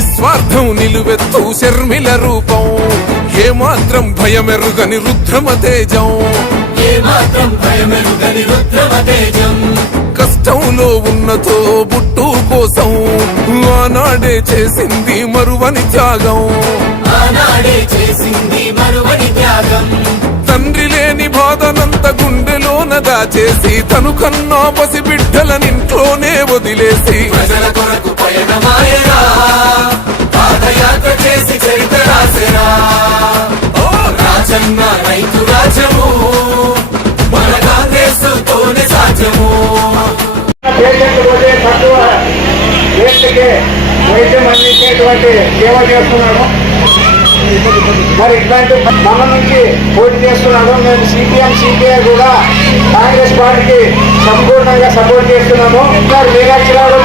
నిస్వార్థం నిలువెత్తు శర్మిల రూపం. ఏమాత్రం భయమెరుగని రుద్రమ తేజం. ఏమాత్రం భయమెరుగని రుద్రమ తేజం. కష్టంలో ఉన్నతో బుట్టు కోసం ఆనాడే చేసింది మరువని త్యాగం. తండ్రి లేని బాధనంత గుండెలోన దాచేసి తను కన్నా పసిబిడ్డలనింట్లోనే వదిలేసి ప్రజల కొరకు పయనమాయరా రాజన్న రైతు రాజము మన కాంగ్రెస్తోనే సాధ్యము. వైద్యం అందించేటువంటి సేవ చేస్తున్నాడు మరి ఇట్లాంటి మన నుంచి పోటీ చేస్తున్నాడు మేము సిపిఎం సిపిఐ కూడా కాంగ్రెస్ పార్టీకి సంపూర్ణంగా సపోర్ట్ చేస్తున్నాము. సార్ మీనాక్షిరావు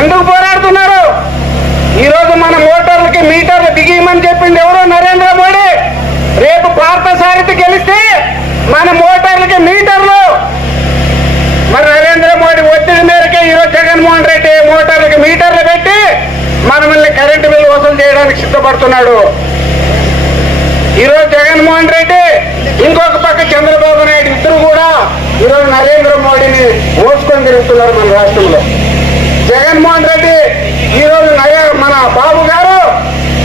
ఎందుకు పోరాడుతున్నారు? ఈరోజు మన మోటార్లకి మీటర్లు బిగియమని చెప్పింది ఎవరు నరేంద్ర మోడీ. రేపు భారత సారథి గెలిస్తే మన మోటార్లకి మీటర్లు. మరి నరేంద్ర మోడీ ఒత్తిడి మేరకే ఈరోజు జగన్మోహన్ రెడ్డి మోటార్లకి మీటర్లు పెట్టి మనల్ని కరెంటు బిల్లు వసూలు చేయడానికి సిద్ధపడుతున్నాడు. ఈరోజు జగన్మోహన్ రెడ్డి ఇంకొక పక్క చంద్రబాబు నాయుడు ఇద్దరు కూడా ఈరోజు నరేంద్ర మోడీని మోసుకొని తిరుగుతున్నారు మన రాష్ట్రంలో. జగన్మోహన్ రెడ్డి ఈరోజు నయ మన బాబు గారు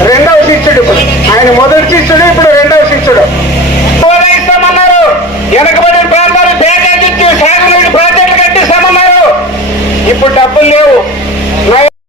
రెండవ శిష్యుడు. ఆయన మొదటి శిష్యుడు ఇప్పుడు రెండవ శిష్యుడు.